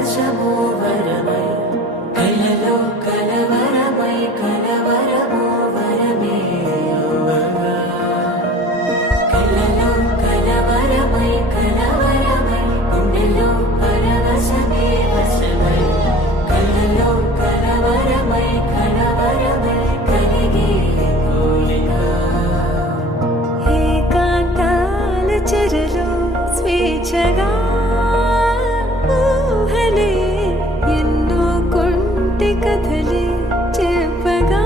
పరవశము వరమై కలలో కలవరమై కలవరము వరమే యోగగా కలలో కలవరమై కలవరమై గుండెలో పరవశమే వశమై కలలో కలవరమై కలవరమై కలిగే కోలిగా ఏకాంతాల చెరలో స్వేచ్ఛగా ఊహలే ఎన్నో కొంటె కథలే చెప్పగా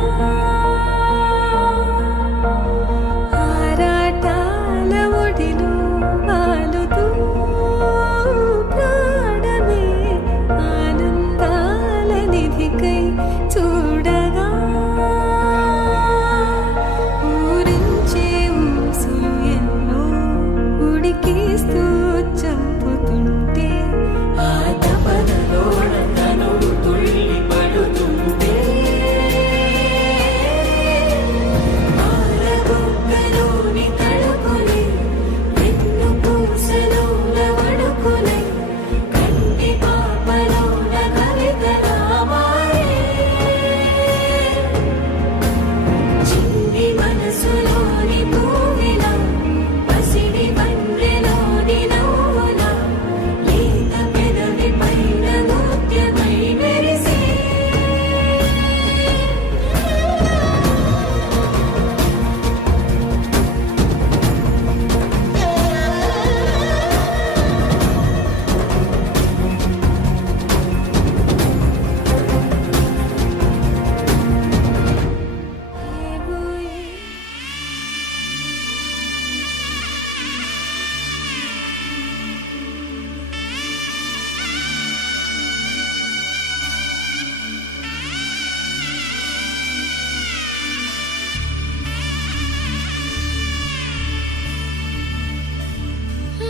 ఆరాటాల ఒడిలో వాలుతూ ప్రాణమే ఆనందాల నిధికై చూడగా ఊరించే ఊసులు ఎన్నో ఉడికేస్తూ చంపుతుంటే ఆ తపనలోన తనువు తుళ్ళి పడుతుంటే పాలబుగ్గలోని తడుకులే వెన్ను పూసలోన వడుకులే కంటి పాపలోన కవితలా మారే చిన్ని మనసులోని పూవిలా పసిడి బండ్రెలోని నవ్వులా లేత పెదవి పైన నృత్యమై మెరిసే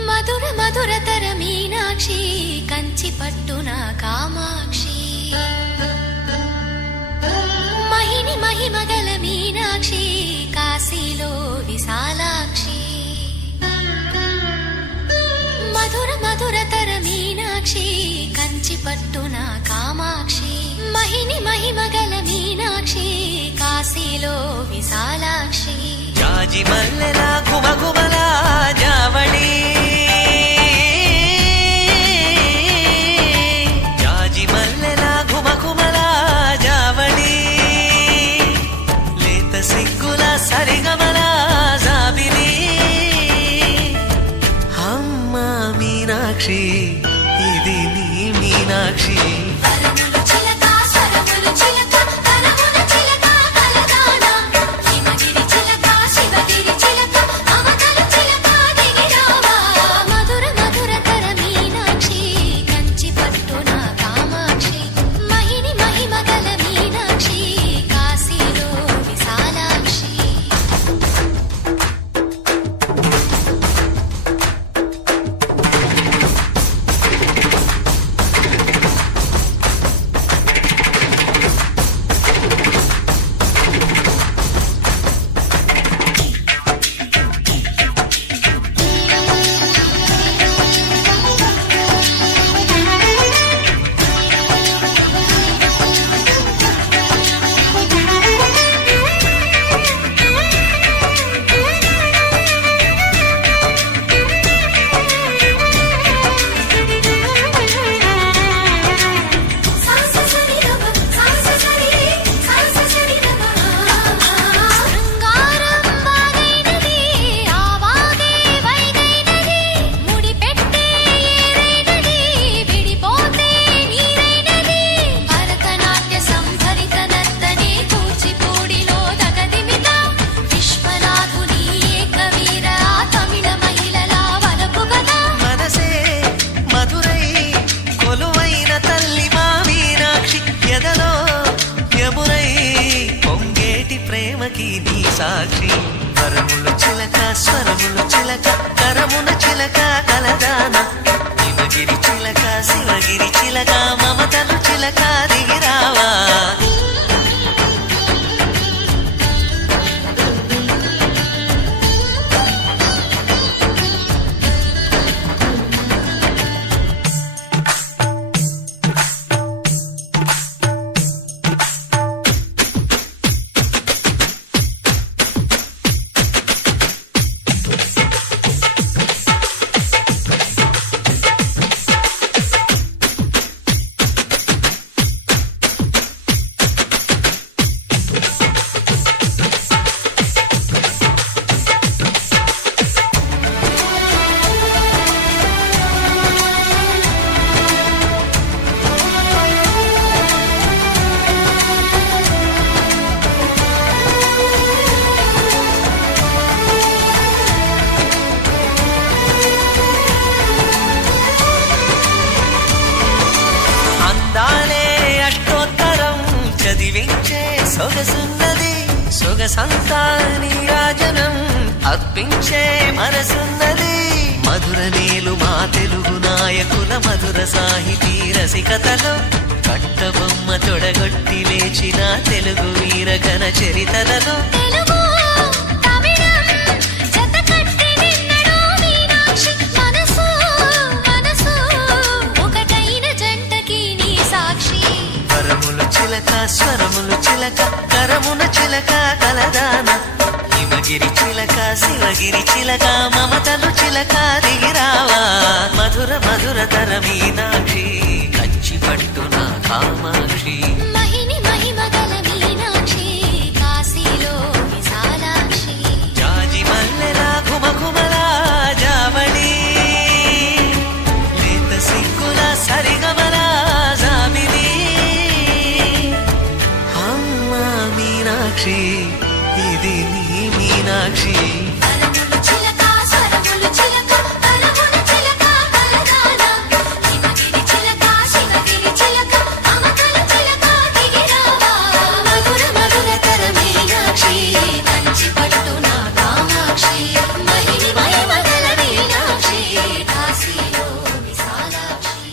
మధుర మధురతర మీనాక్షి కంచి పట్టున కామాక్షి మహిని మహిమగల మీనాక్షి కాశీలో విశాలాక్షి మధుర మధురతర మీనాక్షి కంచి పట్టున కామాక్షి మహిని మహిమగల మీనాక్షి కాశీలో విశాలాక్షి జాజి మల్లెలా గుమగుమలా జావళి జాజి మల్లెలా గుమగుమలా జావళి లేత సిగ్గుల సరిగమల జాబిలి అమ్మ మీనాక్షి ఇది నీ మీనాక్షి వరములు చిలక స్వరములు చిలక కరముల చిలక కలదాన హిమగిరి చిలక శివగిరి చిలక మమతలు చిలక దిగిరావా మధుర మధురతర మీనాక్షి కంచి పట్టున కామాక్షి మహిని మహిమగల మీనాక్షి కాశీలో విశాలాక్షి శృంగారం వాగైనది ఆవాగే వైగైనది ముడిపెట్టే ఏరైనది విడిపోతే నీరైనది భరతనాట్య సంభరిత నర్తనే కూచిపూడిలో దగదిమిత విశ్వనాథుని ఏకవీర తమిళ మహిళల వలపు గదా మనసే మధురై కొలువైన తల్లి మా మీనాక్షి ఎదలో యమునై పొంగేటి ప్రేమకి నీ సాక్షి వరములు చిలక స్వరములు చిలక కరమున చిలక కలదాన హిమగిరి చిలక శివగిరి చిలక మమతలు చిలక దిగిరావా చదివించే సొగసున్నది సొగసంతా నీరాజనం అర్పించే మనసున్నది మధుర నేలు మా తెలుగు నాయకుల మధుర సాహితీ రసికతలో కట్టబొమ్మ తొడగొట్టి లేచిన తెలుగు వీర ఘన చరితలలో తెలుగు తమిళం జతకట్టి నిన్నడు మీనాక్షి మనసు మనసు ఒకటైన జంటకి నీ సాక్షి వరములు చిలక స్వరములు చిలక కరమున చిలక కలదాన హిమగిరి చిలక శివగిరి చిలక మమతలు చిలక దిగిరావా మధుర మధుర తర మీనాక్షి కంచి పట్టున కామాక్షి మహిని మహిమగల మీనాక్షి కాశీలో విశాలాక్షి జాజి మల్లెలా ఘుమఘుమలా జావళి లేత సిగ్గుల సరిగమలా జాబిలి అమ్మా మీనాక్షి ఇది నీ మీనాక్షి కరములు చిలక స్వరములు చిలక కరమున చిలక కలదాన హిమగిరి చిలక శివగిరి చిలక మమతల చిలక దిగిరావా మధుర మధుర తర మీనాక్షి కంచి పట్టున కామాక్షి మహిని మహిమగల మీనాక్షి కాశీలో విశాలాక్షి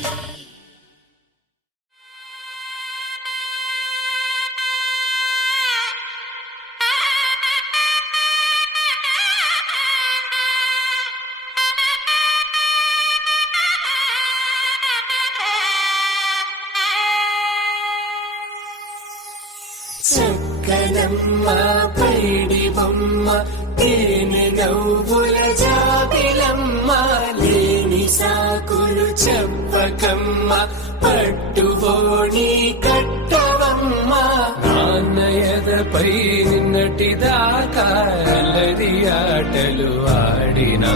చక్కనమ్మ పైడి బొమ్మ తేనె నవ్వుల జాబిలమ్మ లేని సాకులు చెప్పకమ్మ పట్టుబోణి కట్టవమ్మ నాన్నయదపై నిన్నటిదాకా అల్లరి ఆటలు ఆడినా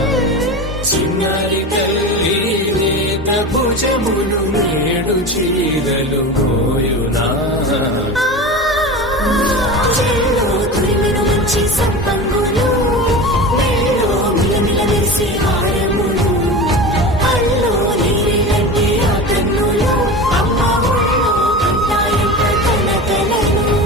చిన్నారి తల్లి నేత భుజములు నేడు చీరలు మోయునా చెల్లో తురిమిన మంచి సంపంగులు మేలో మిలమిల మెరిసే హారములు అల్లో నీరేలంటే ఆ కన్నులు అమ్మ ఒళ్ళో కంటాయంట కలకలను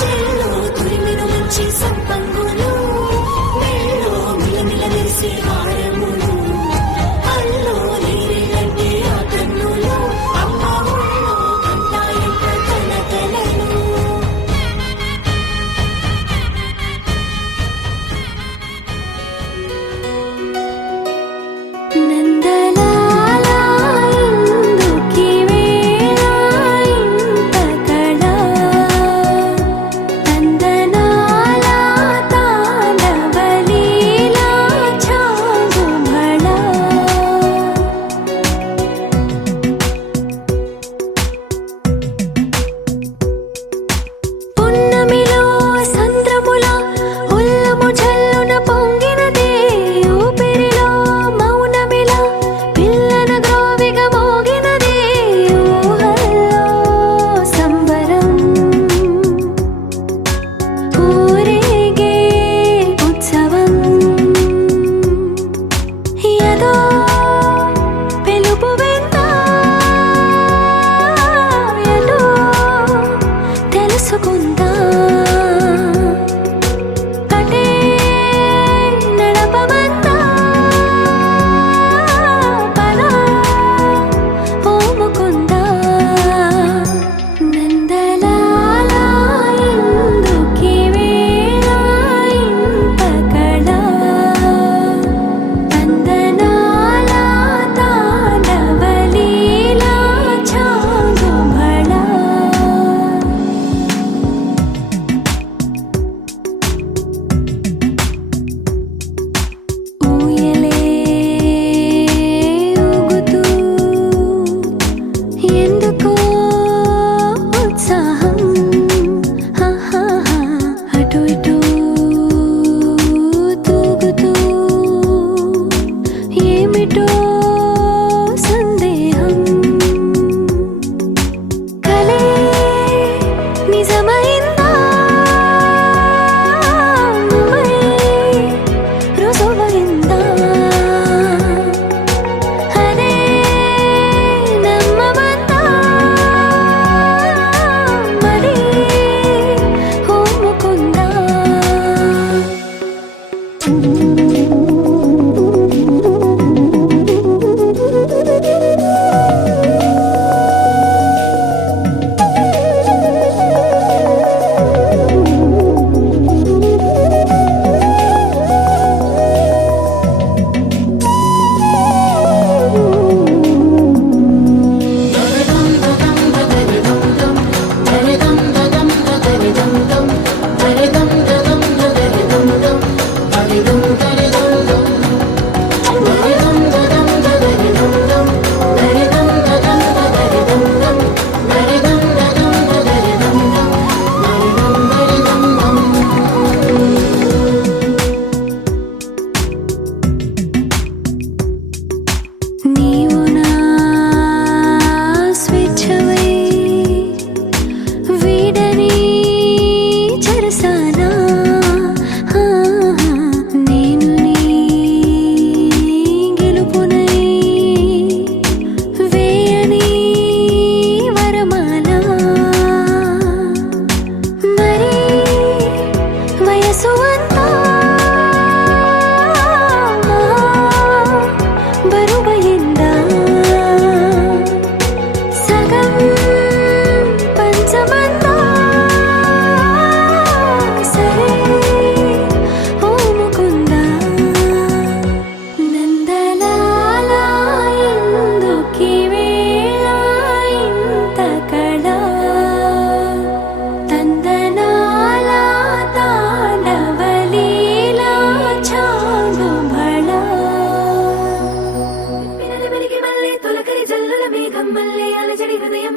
చెల్లో తురిమిన మంచి సంపంగులు మేలో మిలమిల మెరిసే హారములు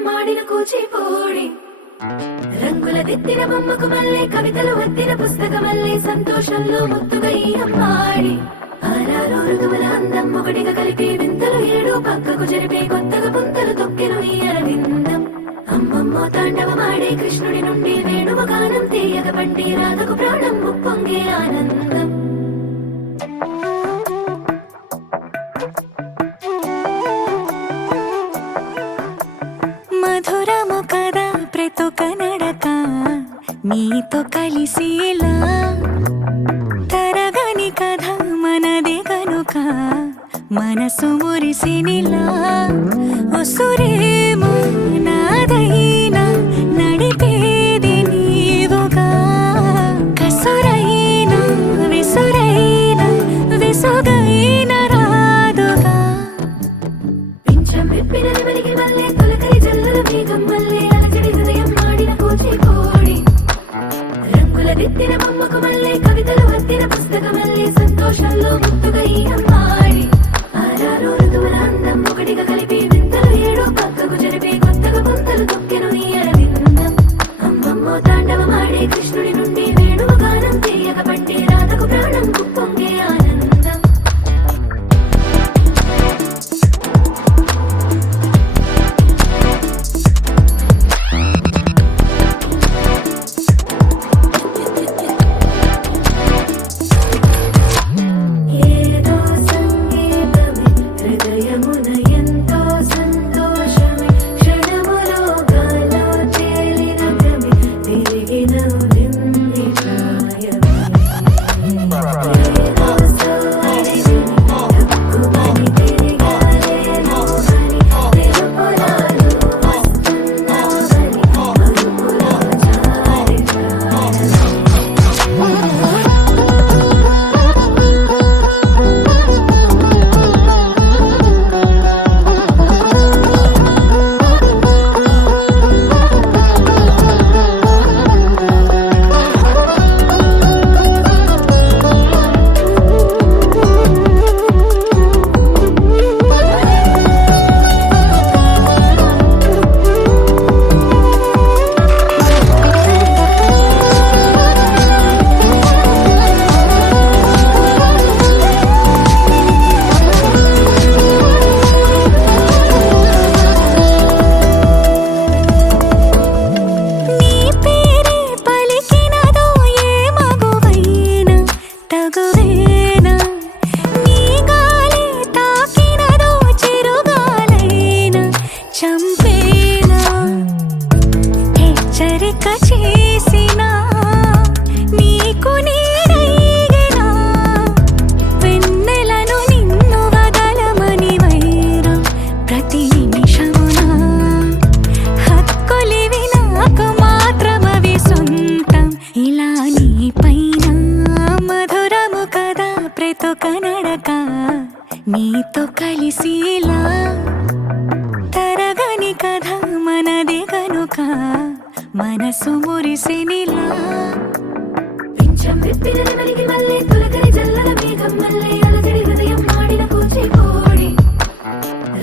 మాడిన కూచిపూడి రంగుల దిద్దిన బొమ్మకు మళ్ళీ కవితలు వద్దిన పుస్తకమల్లే సంతోషంలో ముద్దుగా ఈ అమ్మాడి ఆరారు ఋతువుల అందం ఒకటిగా కలిపి వింతలు ఏడు పక్కకు జరిపే కొత్తగా పుంతలు తొక్కెను ఈ అరవిందం అమ్మమ్మో తాండవమాడే కృష్ణుడి నుండి వేణువ గానం తీయగ పండి రాధకు ప్రాణం ముప్పొంగే ఆనందం మధురము కదా ప్రతొక నడక నీతో కలిసేలా తరగని కథ మనదే కనుక మనసు మురిసినిలా ఉసురేమో నాదైనా నడిపేది నీవుగా కసురైనా విసురైనా విసుగైన రాదుగా పింఛం విప్పిన నెమలికి మల్లె తొలకరి జల్లుల మేఘం మల్లె అలజడి హృదయం మాడిన కూచిపూడి రంగుల దిద్దిన బొమ్మకు మల్లె కవితలు వద్దిన పుస్తకమల్లే సంతోషంలో ముద్దుగా ఈ అమ్మాడి ఆరారు ఋతువుల అందం ఒకటిగా కలిపి వింతలు ఏడు పక్కకు జరిపే కొత్తగా పుంతలు తొక్కెను ఈ అరవిందం అమ్మమ్మో తాండవమాడే కృష్ణుడి నుండి వేణువ గానం తీయగ పండి రాధకు ప్రాణం ముప్పొంగే ఆనందం ఏదో సంగీతమే హృదయమున ఎంతో సంతోషమే క్షణములో గాలో తేలిన భ్రమే తిరిగిన నింది ప్రాయమే ఏదో సవ్వడి విని తక్కువని తిరిగాలేను అని తెలుపులాను వస్తున్నావని అరుపులో జారి నీ పేరే పలికినదో ఏ మగువైనా తగువేనా నీ గాలి తాకినదో చిరుగాలైనా చంపేనా హెచ్చరిక చేసినా నీకు నీడైనా వెన్నెలను నిన్ను వదలమని వైరం ప్రతి నిమిషమునా హక్కులివి నాకు మాత్రమవి సొంతం ఇలా నీ పైన మధురము కదా ప్రతొక నడక నీతో కలిసేలా తరగని కథ మనదే కనుక మనసు మురిసినిలా పింఛం విప్పిన నెమలికి మల్లె తొలకరి జల్లుల మేఘం మల్లె అలజడి హృదయం మాడిన కూచిపూడి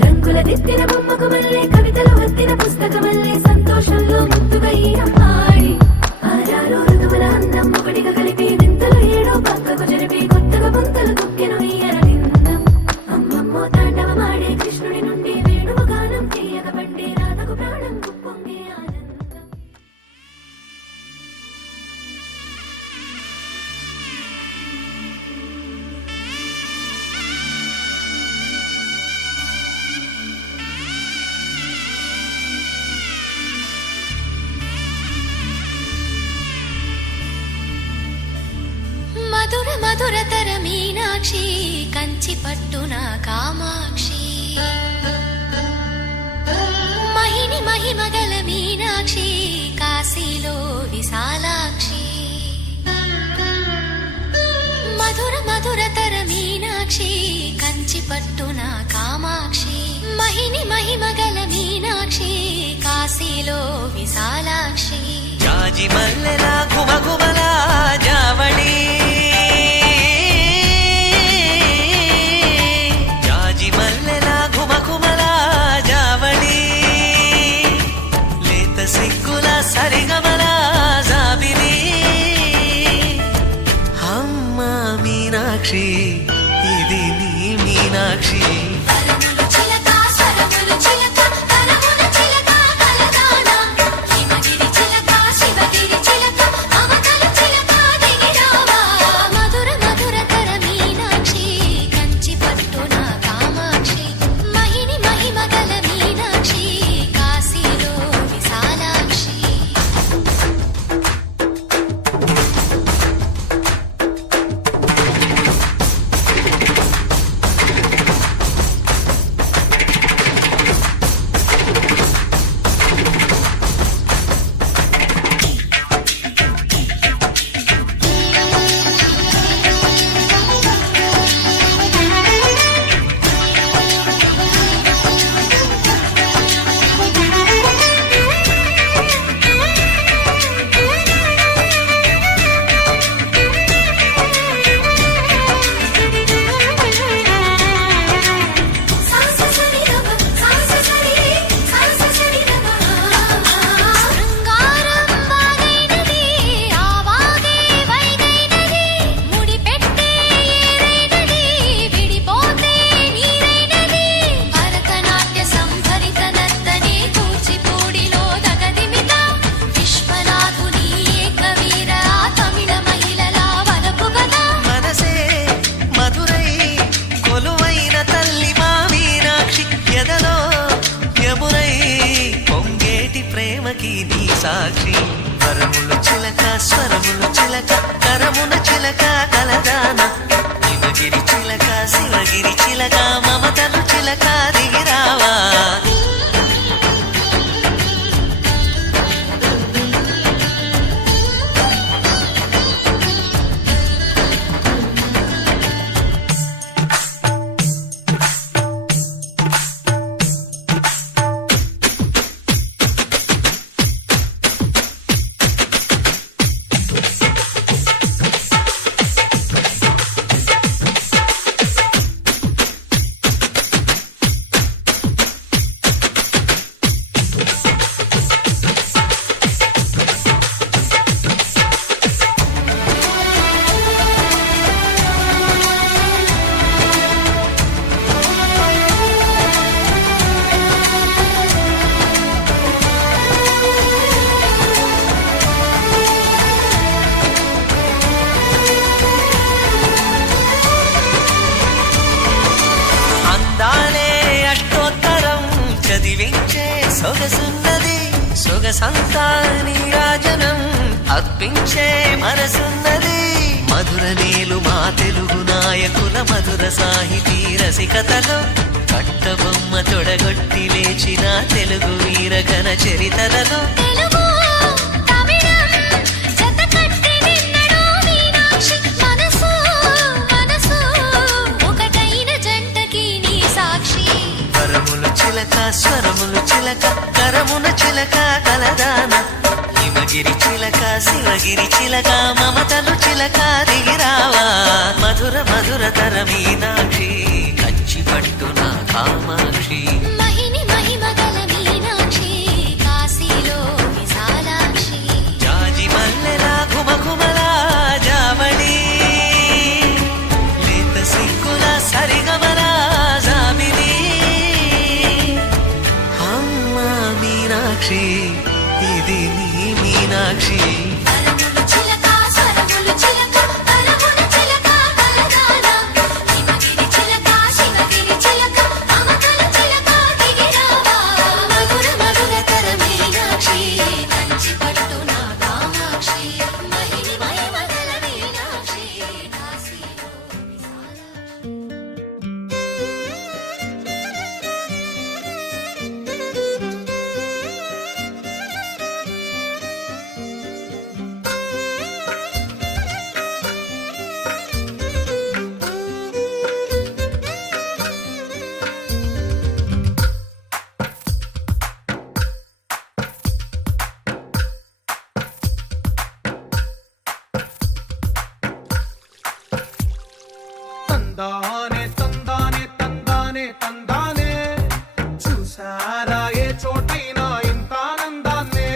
రంగుల దిద్దిన బొమ్మకు మల్లె కవితలు వద్దిన పుస్తకమల్లే సంతోషంలో ముద్దుగా ఈ అమ్మాడి ఆరారు ఋతువుల అందం ఒకటిగా కలిపి వింతలు ఏడు పక్కకు జరిపి కొత్తగా పుంతలు తొక్కెను ఈ అరవిందం అమ్మమ్మో తాండవమాడే కృష్ణుడి నుండి వేణువ గానం తీయగ పండి రాధకు ప్రాణం ముప్పొంగే ఆనందం మధుర మధురతర మీనాక్షి కంచి పట్టున కామాక్షి మహిని మహిమగల మీనాక్షి కాశీలో విశాలాక్షి మధుర మధురతర మీనాక్షి కంచి పట్టున కామాక్షి మహిని మహిమగల మీనాక్షి కాశీలో విశాలాక్షి జాజి మల్లెలా ఘుమఘుమలా జావళి జాజి మల్లెలా ఘుమఘుమలా జావళి సరిగమల జాబిలి అమ్మ మీనాక్షి ఇది నీ మీనాక్షి వరములు చిలక స్వరములు చిలక కరమున చిలక కలదానా హిమగిరి చిలక శివగిరి చిలక మమతలు చిలక దిగిరావా మధుర మధుర తర మీనాక్షి కంచి పట్టున కామాక్షి మహిని మహిమగల మీనాక్షి కాశీలో విశాలాక్షి శృంగారం వాగైనది ఆవాగే వైగైనది ముడిపెట్టే ఏరైనది విడిపోతే నీరైనది భరతనాట్య సంభరిత నర్తనే కూచిపూడిలో దగదిమిత విశ్వనాథుని ఏకవీర తమిళ మహిళల వలపు గద మనసే మధురై కొలువైన తల్లి మా మీనాక్షి ఎదలో యమునై పొంగేటి ప్రేమకి నీ సాక్షి వరములు చిలక స్వరములు చిలక కరమున చిలక కలదాన హిమగిరి చిలక శివగిరి చిలక మమతలు చిలక దిగిరావా అందాలే అష్టోత్తరం చదివించే సొగసున్నది సొగసంతా నీరాజనం అర్పించే మనసున్నది మధుర నీలు మా తెలుగు నాయకుల మధుర సాహితీ రసికతలో కట్టబొమ్మ తొడగొట్టి లేచిన తెలుగు వీరగణ చరితలలో తెలుగు తమిళం జతకట్టి నిన్నడో మీనాక్షి మనసు మనసు ఒకటైన జంటకి నీ సాక్షి వరములు చిలక స్వరములు చిలక కరమున చిలక కలదాన హిమగిరి చిలక శివగిరి చిలక మమతలు చిలక దిగిరావా మధుర మధుర తర మీనాక్షి కంచి పట్టున కామాక్షి మహిని మహిమగల మీనాక్షి కాశీలో విశాలాక్షి జాజి మల్లెల ఘుమఘుమల జావళి లేత సిగ్గుల సరిగమల జాబిలి అమ్మ మీనాక్షి ఇది నీ మీనాక్షి వరములు చిలక స్వరములు చిలక కరమున చిలక కలదాన హిమగిరి చిలక శివగిరి చిలక మమతలు చిలక దిగిరావా మధుర మధుర తర మీనాక్షి కంచి పట్టున కామాక్షి మహిని మహిమగల మీనాక్షి కాశీలో విశాలాక్షి తందానే తందానే తందానే తందానే చూసారా ఏ చోటైనా ఇంత ఆనందాన్నే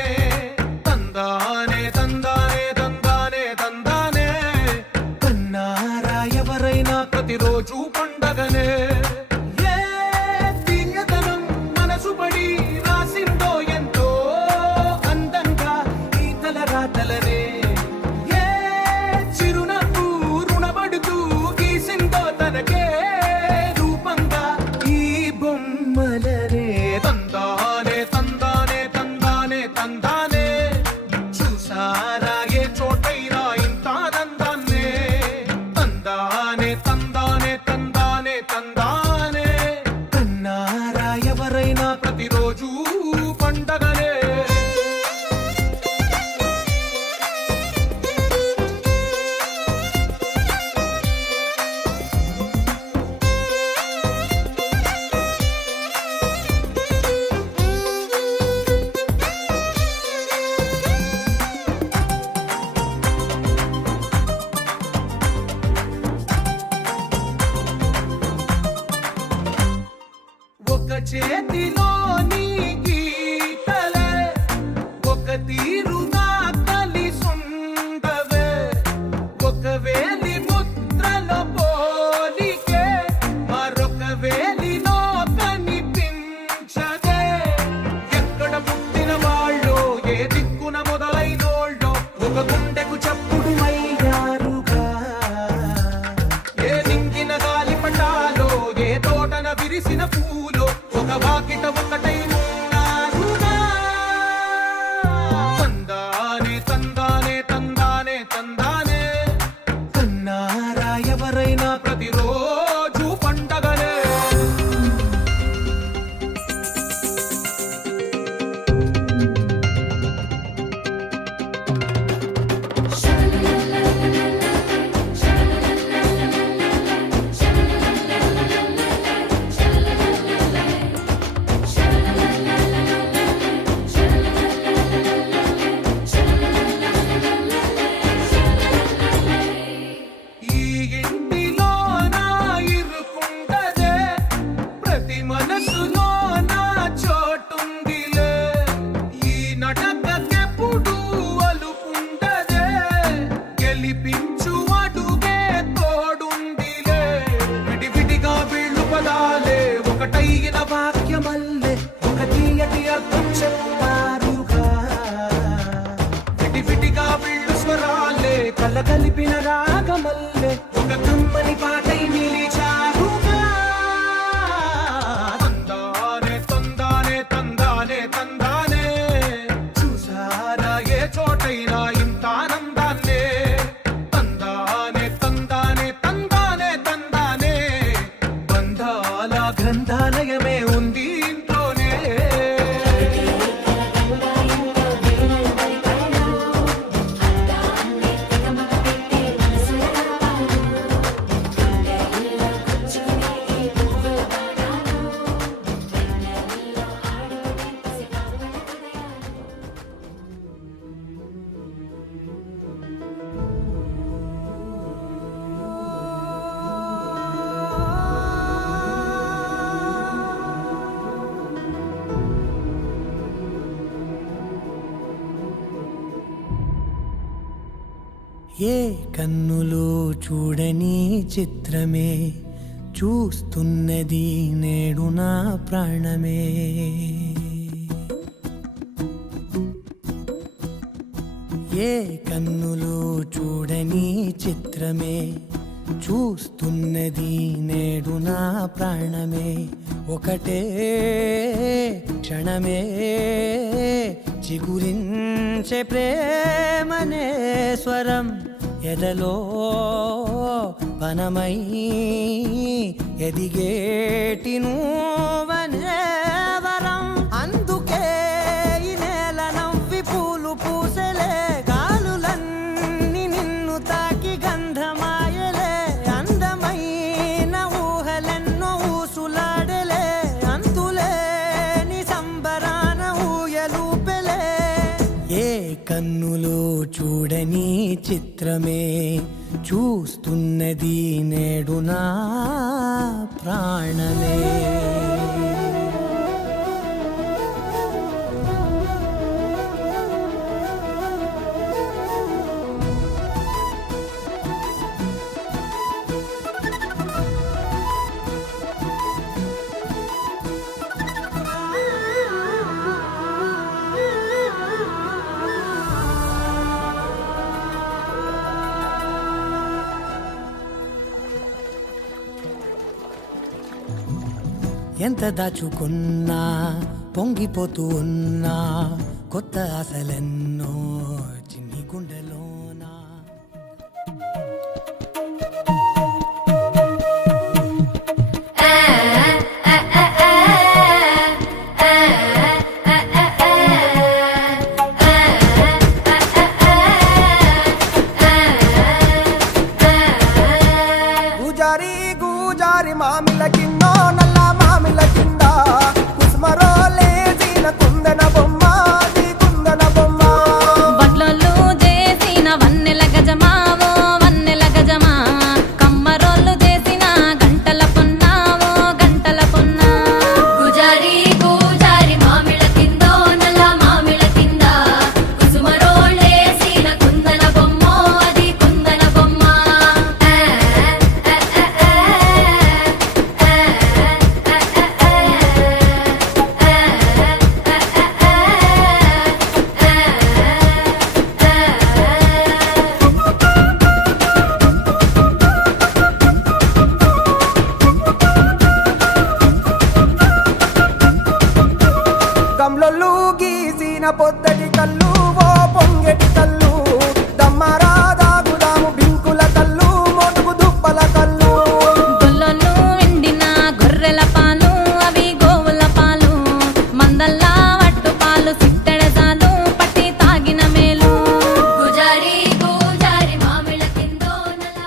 కలగలిపిన రాగమల్లె ఒక కమ్మని పాటై నిలిచారుగా. తందానే తందానే తందానే తందానే, చూసారా ఏ చోటైనా ఇంత ఆనందాన్నే. తందానే తందానే తందానే తందానే, బంధాల గ్రంథాలయమే ఉంది ఇంట్లోనే. ఏ కన్నులు చూడని చిత్రమే చూస్తున్నది నేడు నా ప్రాణమే. ఏ కన్నులు చూడని చిత్రమే చూస్తున్నది నేడు నా ప్రాణమే. ఒకటే క్షణమే చిగురించే ప్రేమనే స్వరం ఎదలో వనమై ఎదిగేటి నువ్వనే వరం. అందుకే ఈ నేల నవ్వి పూలు పూసలే, గాలులన్నీ నిన్ను తాకి గంధమాయలే. అందమైన ఊహలెన్నో ఊసులాడలే, అంతులేని సంబరాన ఊయలూపెలే. ఏ కన్నులు చూడని చిత్రమే చూస్తున్నది నేడు నా ప్రాణమే. ఎంత దాచుకున్నా పొంగిపోతూ ఉన్నా, కొత్త ఆశలెన్నో చిన్ని గుండెలోనా. గూజారి గూజారి మామిల కిన్నో నల్ల మామిల కింద కుసుమరోలే జీన కుందన బొమ్మ ది కుందన బొమ్మ. వడ్లలు చేసిన వన్నెల గజమావో వన్నెల గజమా, కమ్మరోళ్ళు చేసిన గంటల పొన్నావో గంటల పొన్నా. గుజారి గుజారి మామిళ్ళ కిందో నల్ల మామిళ్ళ కింద, కుసుమరోళ్ళేసిన కుందన బొమ్మో అది కుందన బొమ్మ. గమ్లొల్లు గీసిన పొద్దటి కళ్ళు ఓ పొంగెటి కళ్ళు, దమ్మరా దాగుదాము బింకుల కళ్ళు మోటుకు దుప్పల కళ్ళు. గొల్లలు ఎండిన గొర్రెల పాలు అవి గోవుల పాలు, మందల్లా వట్టు పాలు సిట్టెడసాలు పట్టి తాగిన మేలు. గుజారి గుజారి మామిళ్ళ కిందో నల్ల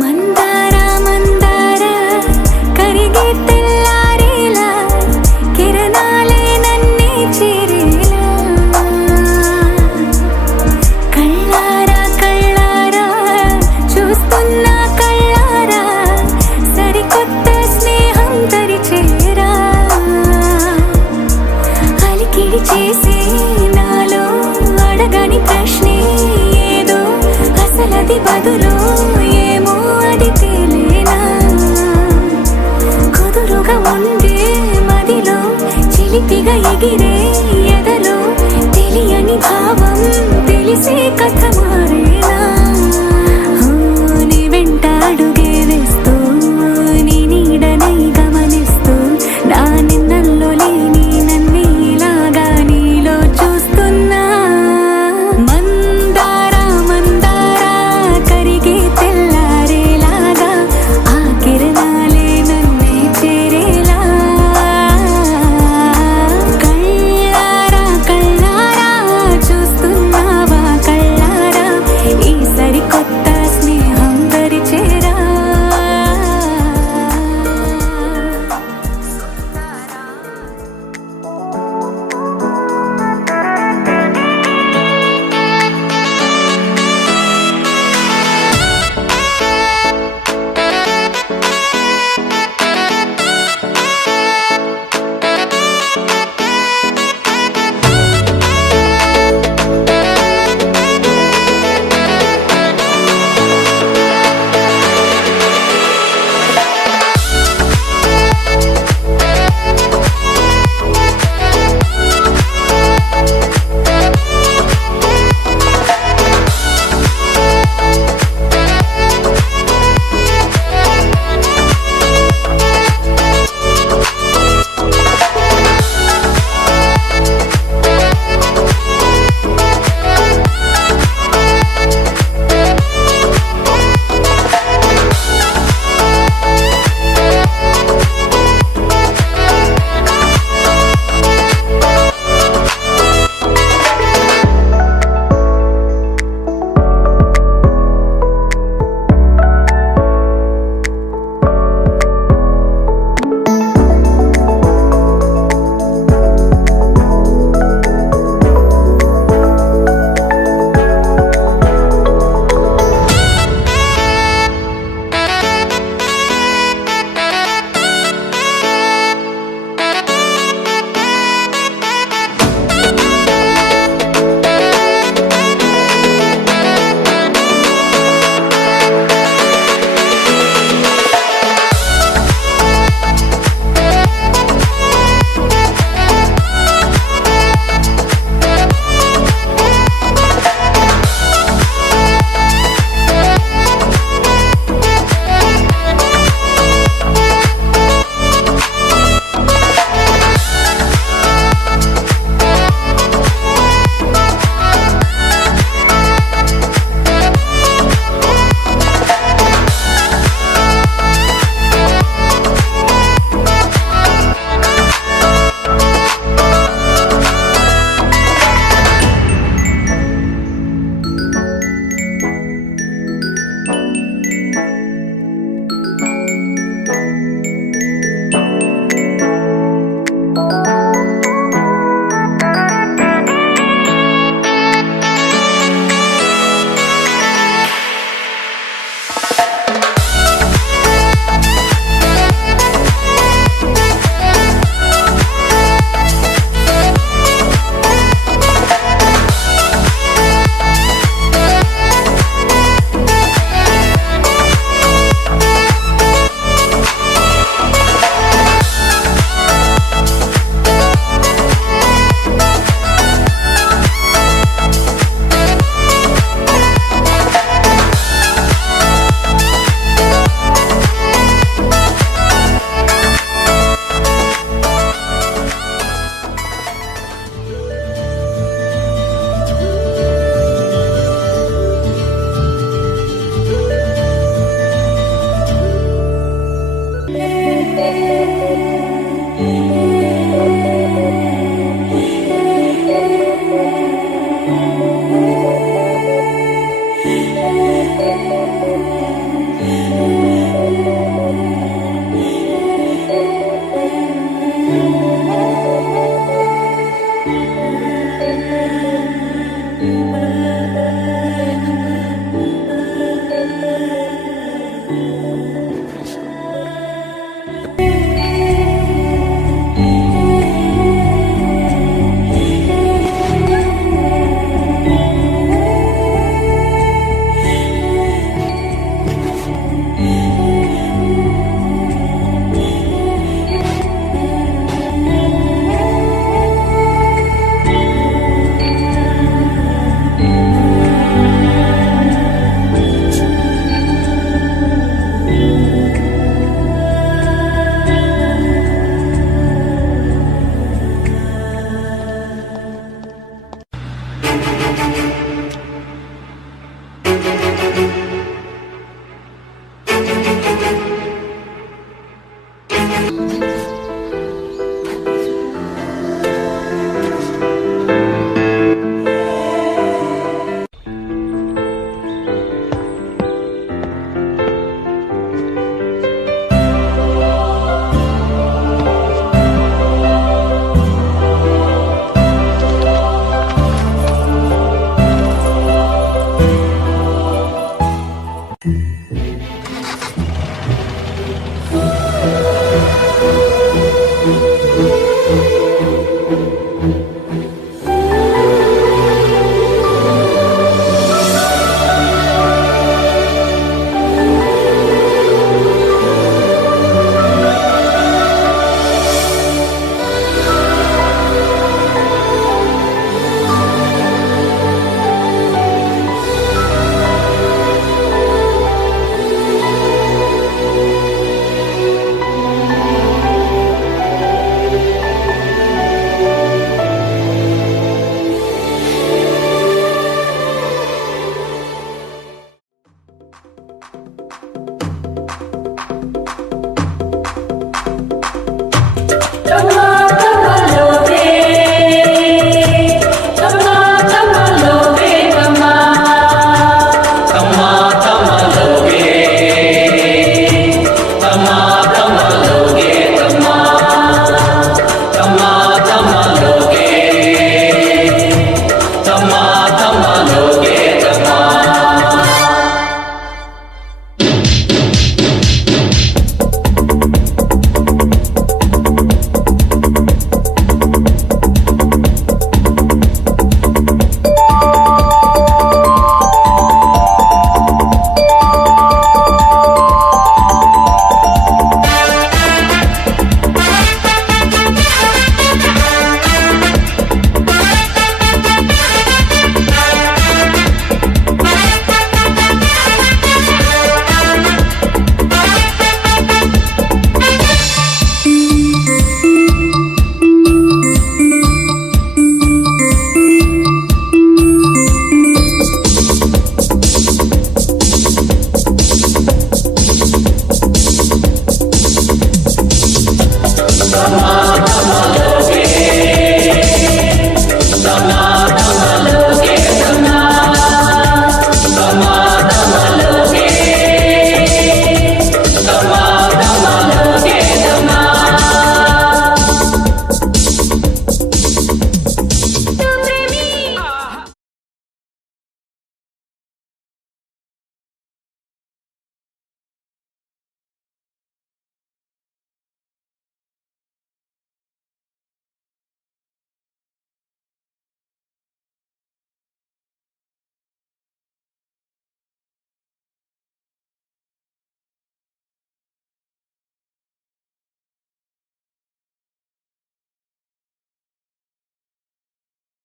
మందార మందార కరిగే తెల్లారేలా, కిరణాలే నన్నే చేరేలా. కళ్ళారా కళ్ళారా చూస్తున్నా కళ్ళారా, సరికొత్త స్నేహం తరిచేరా. అలికిడి చేసే నాలో అడగని ప్రశ్నే అది బదులో ఏమో అది తేలేనా కుదురుగా ఉండే మదిలో చిలిపిగా ఎగిరే ఎదలో తెలియని భావం తెలిసే కథ మారే